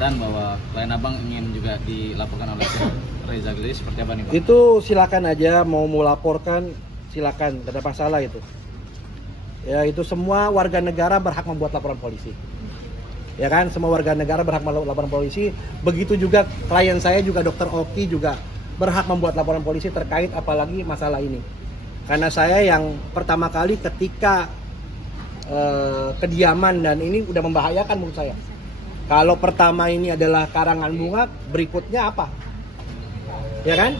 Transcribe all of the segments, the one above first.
keadaan bahwa klien abang ingin juga dilaporkan oleh Reza Glelis, seperti apa nih Pak? Itu silakan aja, mau melaporkan silakan, tidak ada masalah itu. Ya, itu semua warga negara berhak membuat laporan polisi. Ya kan, semua warga negara berhak membuat laporan polisi. Begitu juga klien saya juga Dr. Oki juga berhak membuat laporan polisi terkait apalagi masalah ini. Karena saya yang pertama kali ketika kediaman dan ini udah membahayakan menurut saya. Kalau pertama ini adalah karangan bunga, berikutnya apa? Ya kan?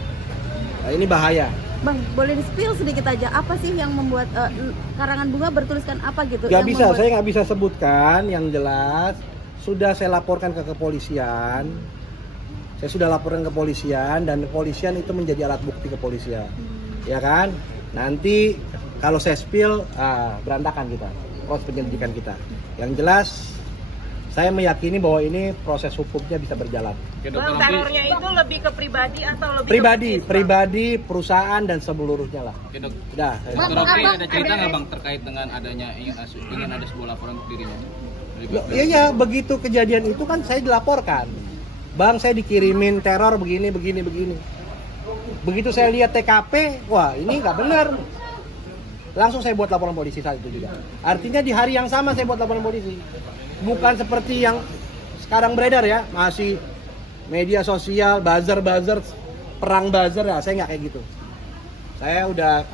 Nah, ini bahaya. Bang, boleh di-spill sedikit aja apa sih yang membuat karangan bunga bertuliskan apa gitu? Gak bisa, saya nggak bisa sebutkan. Yang jelas sudah saya laporkan ke kepolisian. Saya sudah laporkan ke kepolisian dan kepolisian itu menjadi alat bukti kepolisian. Ya kan? Nanti kalau saya spill, berantakan kita proses penyelidikan kita. Yang jelas saya meyakini bahwa ini proses hukumnya bisa berjalan. Bang, terornya itu lebih ke pribadi atau lebih pribadi, ke bisnis, pribadi, perusahaan dan seluruhnya lah. Oke, Dok. Udah. Dr. Oki ada cerita nggak Bang terkait dengan adanya ingin ada sebuah laporan untuk dirinya? Iya, begitu kejadian itu kan saya dilaporkan. Bang, saya dikirimin teror begini. Begitu saya lihat TKP, wah ini nggak benar. Langsung saya buat laporan polisi saat itu juga. Artinya di hari yang sama saya buat laporan polisi. Bukan seperti yang sekarang beredar ya, masih media sosial, buzzer, perang buzzer, ya saya nggak kayak gitu. Saya udah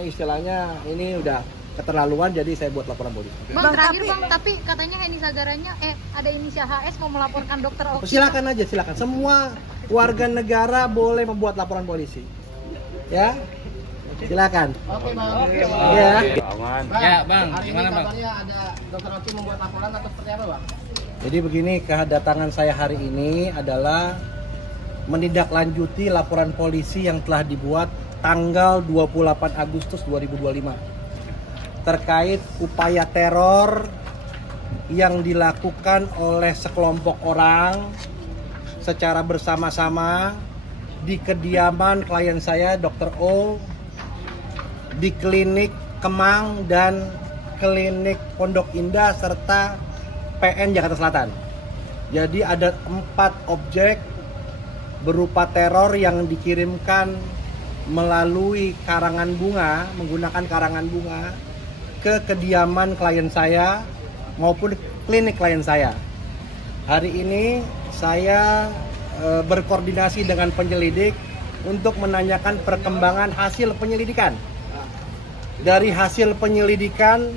istilahnya ini udah keterlaluan, jadi saya buat laporan polisi. Bang, terakhir Bang, tapi katanya Henny Sagaranya ada inisial HS mau melaporkan Dr. Oki. Silakan aja, silakan. Semua warga negara boleh membuat laporan polisi. Ya. Silakan. Oke Bang. Oke, Bang. Ya. Aman. Ya Bang, gimana Bang? Kabarnya ada Dr. Oki membuat laporan atau seperti apa Bang? Jadi begini, kedatangan saya hari ini adalah menindaklanjuti laporan polisi yang telah dibuat tanggal 28 Agustus 2025 terkait upaya teror yang dilakukan oleh sekelompok orang secara bersama-sama di kediaman klien saya Dr. O, di klinik Kemang dan klinik Pondok Indah serta PN Jakarta Selatan. Jadi ada 4 objek berupa teror yang dikirimkan melalui karangan bunga, menggunakan karangan bunga ke kediaman klien saya maupun klinik klien saya. Hari ini saya berkoordinasi dengan penyelidik untuk menanyakan perkembangan hasil penyelidikan. Dari hasil penyelidikan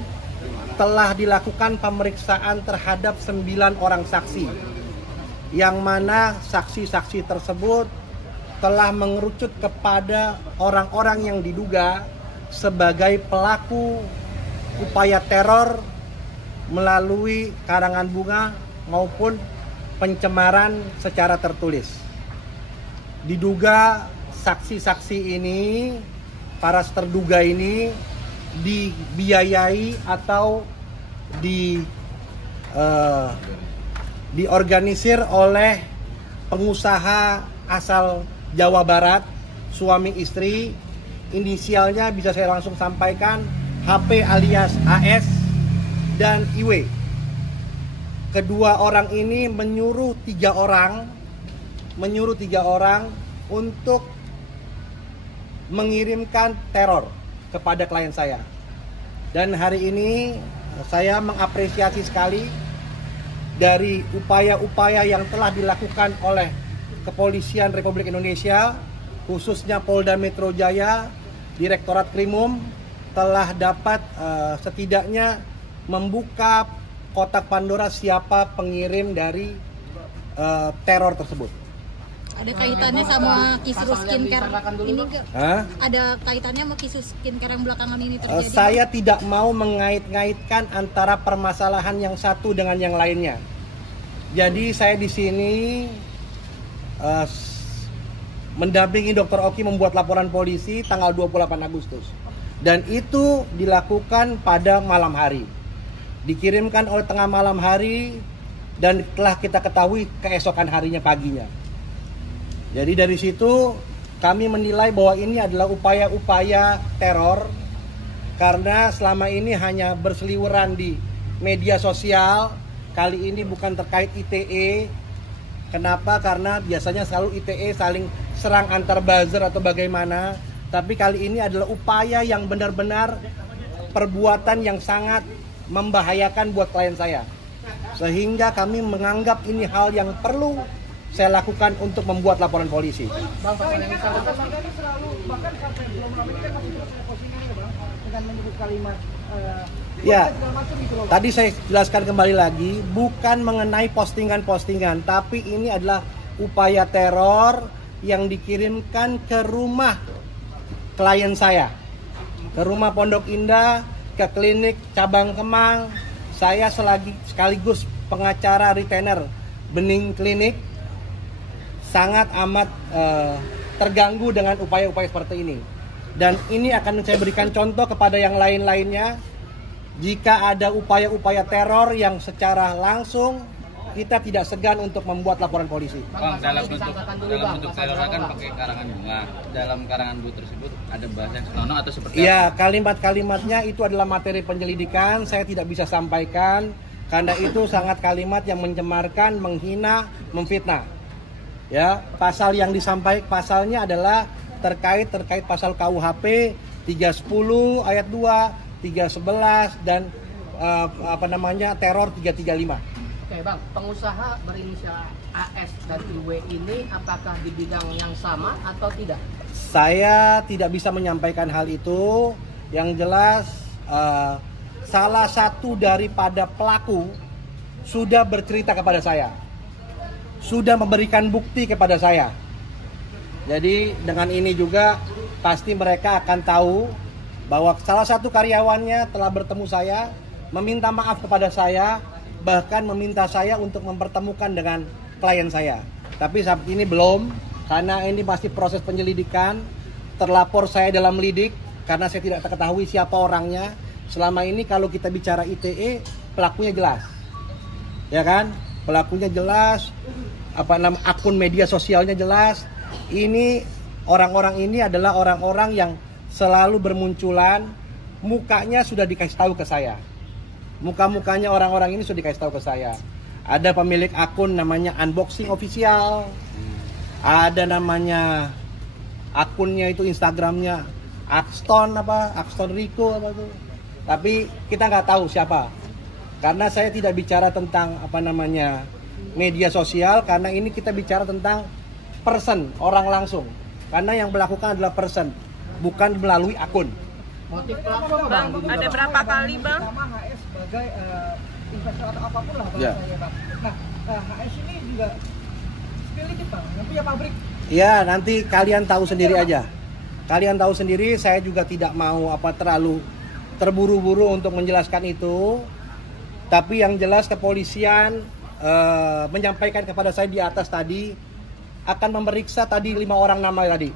telah dilakukan pemeriksaan terhadap 9 orang saksi, yang mana saksi-saksi tersebut telah mengerucut kepada orang-orang yang diduga sebagai pelaku upaya teror melalui karangan bunga maupun pencemaran secara tertulis. Diduga saksi-saksi ini, para terduga ini dibiayai atau diorganisir oleh pengusaha asal Jawa Barat, suami istri, inisialnya bisa saya langsung sampaikan, HP alias AS dan IW. Kedua orang ini menyuruh 3 orang untuk mengirimkan teror kepada klien saya. Dan hari ini saya mengapresiasi sekali dari upaya-upaya yang telah dilakukan oleh Kepolisian Republik Indonesia, khususnya Polda Metro Jaya, Direktorat Krimum, telah dapat setidaknya membuka kotak Pandora siapa pengirim dari teror tersebut. Ada kaitannya sama Kisru Skincare ini enggak? Ada kaitannya sama Kisru Skincare yang belakangan ini terjadi? Saya tidak mau mengait-ngaitkan antara permasalahan yang satu dengan yang lainnya. Jadi saya di sini mendampingi Dr. Oki membuat laporan polisi tanggal 28 Agustus. Dan itu dilakukan pada malam hari. Dikirimkan oleh tengah malam hari dan telah kita ketahui keesokan harinya paginya. Jadi dari situ kami menilai bahwa ini adalah upaya-upaya teror karena selama ini hanya berseliweran di media sosial. Kali ini bukan terkait ITE, Kenapa? Karena biasanya selalu ITE saling serang antar buzzer atau bagaimana. Tapi kali ini adalah upaya yang benar-benar perbuatan yang sangat membahayakan buat klien saya. Sehingga kami menganggap ini hal yang perlu saya lakukan untuk membuat laporan polisi. Bang, pertanyaan yang bersangkutan selalu bahkan sampai belum lama ini kan masih proses postingannya bang dengan menyebut kalimat ya, segala macam gitu loh. tadi saya jelaskan kembali lagi, bukan mengenai postingan-postingan, tapi ini adalah upaya teror yang dikirimkan ke rumah klien saya, ke rumah Pondok Indah, ke klinik cabang Kemang. Saya sekaligus pengacara retainer Bening Klinik sangat amat terganggu dengan upaya-upaya seperti ini. Dan ini akan saya berikan contoh kepada yang lain-lainnya. Jika ada upaya-upaya teror yang secara langsung, kita tidak segan untuk membuat laporan polisi. Bang, dalam bentuk teror kan pakai karangan bunga. Dalam karangan bunga tersebut ada bahasa yang senonoh atau seperti Iya, apa? kalimat-kalimatnya itu adalah materi penyelidikan. Saya tidak bisa sampaikan karena itu sangat kalimat yang mencemarkan, menghina, memfitnah. Ya, pasal yang disampaikan pasalnya adalah terkait pasal KUHP 310 ayat 2, 311 dan teror 335. Oke bang, pengusaha berinisial AS dan IW ini apakah di bidang yang sama atau tidak? Saya tidak bisa menyampaikan hal itu. Yang jelas salah satu daripada pelaku sudah bercerita kepada saya, sudah memberikan bukti kepada saya. Jadi dengan ini juga pasti mereka akan tahu bahwa salah satu karyawannya telah bertemu saya, meminta maaf kepada saya, bahkan meminta saya untuk mempertemukan dengan klien saya. Tapi saat ini belum, karena ini masih proses penyelidikan. Terlapor saya dalam lidik karena saya tidak ketahui siapa orangnya. Selama ini kalau kita bicara ITE, pelakunya jelas, ya kan? Pelakunya jelas, akun media sosialnya jelas. Ini orang-orang ini adalah orang-orang yang selalu bermunculan, mukanya sudah dikasih tahu ke saya. Muka-mukanya orang-orang ini sudah dikasih tahu ke saya. Ada pemilik akun namanya Unboxing Official. Ada namanya akunnya itu Instagramnya Axton Rico tuh. Tapi kita nggak tahu siapa. Karena saya tidak bicara tentang media sosial, karena ini kita bicara tentang person, orang langsung. Karena yang melakukan adalah person, bukan melalui akun. Motif pelaku apa Bang, ada berapa kali bang? Sama HS sebagai investor atau apapun lah Ya. bahasanya bang. Nah, HS ini juga milik bang, yang punya pabrik. Ya, nanti kalian tahu sendiri aja. Kalian tahu sendiri, saya juga tidak mau terlalu terburu-buru untuk menjelaskan itu. Tapi yang jelas kepolisian menyampaikan kepada saya di atas tadi akan memeriksa tadi 5 orang nama tadi.